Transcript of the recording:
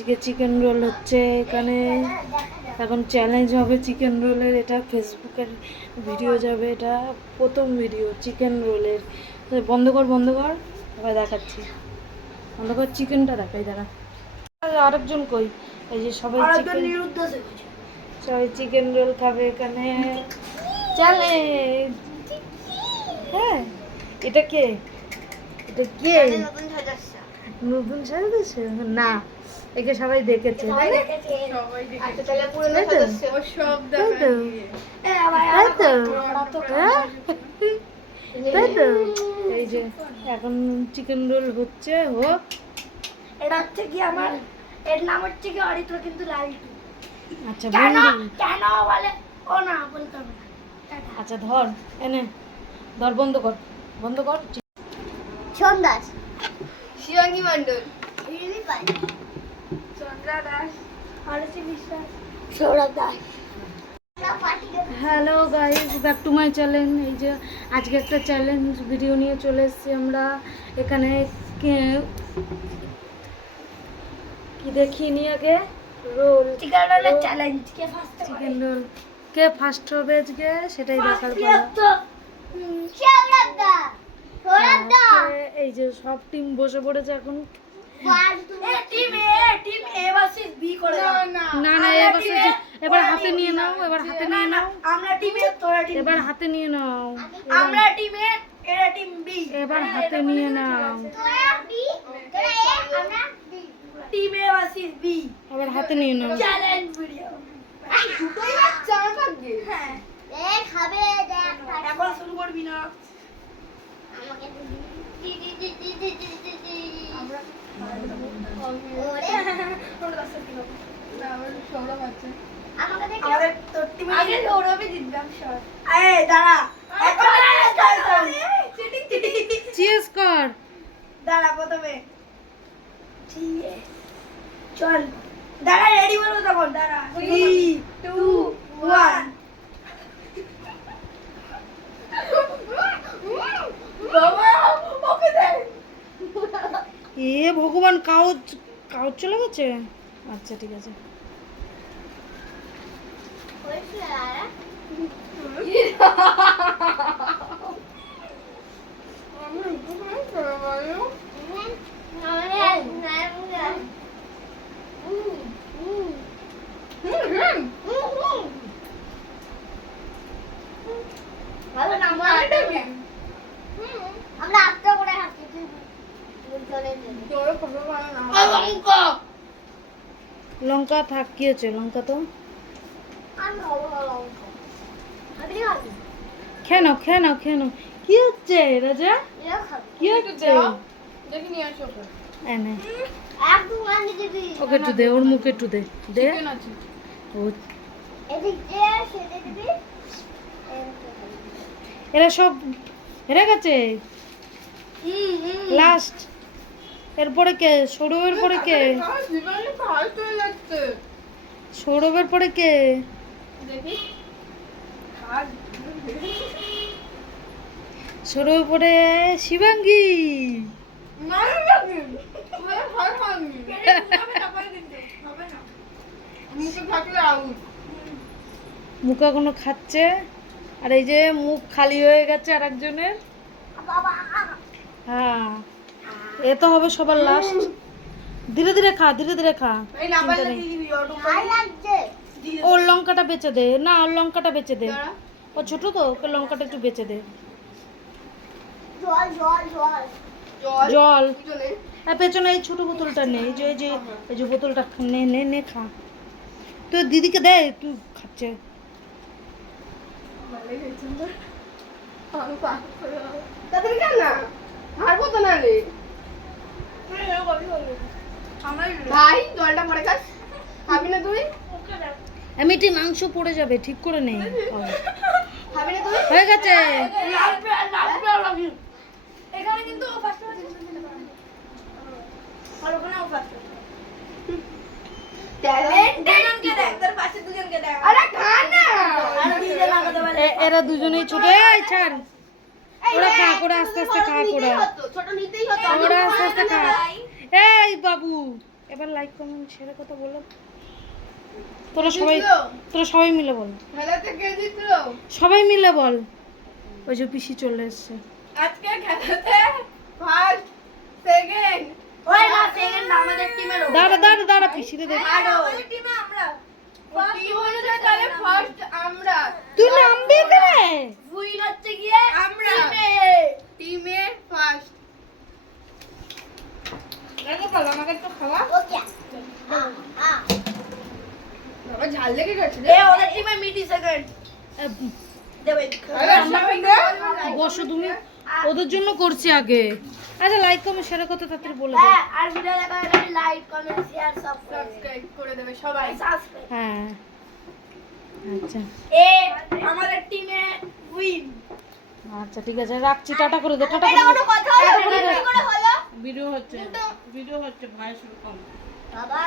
আজকে chicken roll হচ্ছে এখানে। এখন চ্যালেঞ্জ হবে চিকেন রোলের, এটা ফেসবুকের ভিডিও যাবে, এটা প্রথম ভিডিও চিকেন রোলের। বন্ধ কর এবার দেখাচ্ছি, বন্ধ কর, চিকেনটা দেখাই দাঁড়া। আরেকজন কই? এই যে সবাই চিকেন রোল খাবে এখানে, চ্যালেঞ্জ। হ্যাঁ, এটা কে নতুন সাজাচ্ছে না, একে সবাই দেখেছে, এই যে এখন চিকেন রোল হচ্ছে, হোক। এটা হচ্ছে কি আমার, এর নাম হচ্ছে কি অরিত্র, কিন্তু লালটু। আচ্ছা কেন বন্ধু, বলে ও না বলতে হবে না। আচ্ছা ধর, এনে ধর, বন্ধ কর। সন্দাস, শিবাঙ্গী মণ্ডল, রিমি পাল, চন্দ্রা দাস, আরতি বিশ্বাস, Sourav Das. Hello guys, back to my channel. এই যে আজকে একটা চ্যালেঞ্জ ভিডিও নিয়ে চলে এসেছি আমরা এখানে। কি দেখিয়ে নি আগে? রোল, চিকেন রোলের চ্যালেঞ্জ। চিকেন রোল কে ফার্স্ট হবে আজকে সেটাই দেখার পালা। এই যে সব টিম বসে পড়েছে এখন। না না, এবার হাতে নিয়ে নাও, আমরা টিমে, তোরা টিম। এবার হাতে নিয়ে নাও, আমরা টিমে, এরা টিম বি। এবার হাতে নিয়ে নাও, তোরা বি, তোরা এ, আমরা বি। টিম এ ভার্সেস বি। এবার হাতে নিয়ে নাও। Challenge video. দুটোই বাচ্চা থাকবে। হ্যাঁ। দেখ খাবে, দেখ। এখন শুরু করবি না। আমাকে আমরা ওরে কোন রাস্তা কি হবে? না আমার সৌরভ আছে। আমাকে দেখ। আমাদের তোর টিমে আগে সৌরভই জিতবে, আমি শিওর। এই দাঁড়া। এখন চিটিং। চিয়ার্স কর। দাঁড়া প্রথমে। চল দাঁড়া, রেডি বলবো তখন। দাঁড়া, 3 2 1। বাবা ওকে দে। এ ভগবান, কাউচ চলে গেছে। আচ্ছা ঠিক আছে। আমরা আস্তে করে হাঁটছি। লঙ্কা থাক, কি হচ্ছে? লঙ্কা তো খেয়ে নাও। কি হচ্ছে রাজা? কি হচ্ছে? এনে ওকে একটু দে, ওর মুখে একটু দে। ও এরা সব হেরে গেছে। লাস্ট, এরপরে কে? সৌরভের পরে কে? সৌরভের পরে কে? সৌরভের পরে শিবাঙ্গী। মুখ এখনো খাচ্ছে, আর এই যে মুখ খালি হয়ে গেছে আর একজনের। হ্যাঁ, এ তো হবে সবার লাস্ট। ধীরে ধীরে খা। ওর লঙ্কাটা বেচে দে। না, ওর লঙ্কাটা বেচে দে। ও ছোট তো, ওকে লঙ্কাটা একটু বেচে দে। জল পেছনে এই ছোট বোতলটা নেই, এই যে বোতলটা নে খা। তো দিদিকে দে, একটু খাচ্ছে। এমনিতে মাংস পড়ে যাবে, ঠিক করে নেই। হয়ে গেছে। এখানে কিন্তু ফার্স্ট আর ওখানে ফার্স্ট। এরা দুজনেই ছোট। এই ছাড়, ওরা খা করে আস্তে আস্তে খা করে। ওরা আস্তে আস্তে খা। এই বাবু এবার লাইক কমেন্ট শেয়ার কথা বলো। তোরা সবাই মিলে বল। খেলাতে কে জিতলো? সবাই মিলে বল। ওই যে পিসি চলে এসেছে। আজকে খেলাতে ফার্স্ট সেকেন্ড ওই না সেকেন্ড আমাদের টিমের দাঁড়া পিসিরে দেখ। আমাদের টিমে আমরা টিম হচ্ছে তাহলে ফার্স্ট আমরা। তুই নামবি কেনে? উইন হচ্ছে গিয়ে আমরা টিমে ফার্স্ট। দেখো বল আমাকে তো খাওয়া ওকে বাবা ঝাল লেগে গেছে রে। ওদের টিমে মিডি সেকেন্ড দেবে। বসো তুমি, ওদের জন্য করছি আগে। আচ্ছা লাইক কমেন্ট শেয়ার কথা তাড়াতাড়ি বলে দাও। হ্যাঁ আর ভিডিও দেখার জন্য লাইক কমেন্ট শেয়ার সাবস্ক্রাইব করে দেবে সবাই। সাবস্ক্রাইব হ্যাঁ আচ্ছা এ আমাদের টিমে উইন। আচ্ছা ঠিক আছে, রাখছি। টাটা করে দে, টাটা এটা করে কোনো দে। কথা হলো? কি করে হলো? ভিডিও হচ্ছে ভয়েস কম। বাবা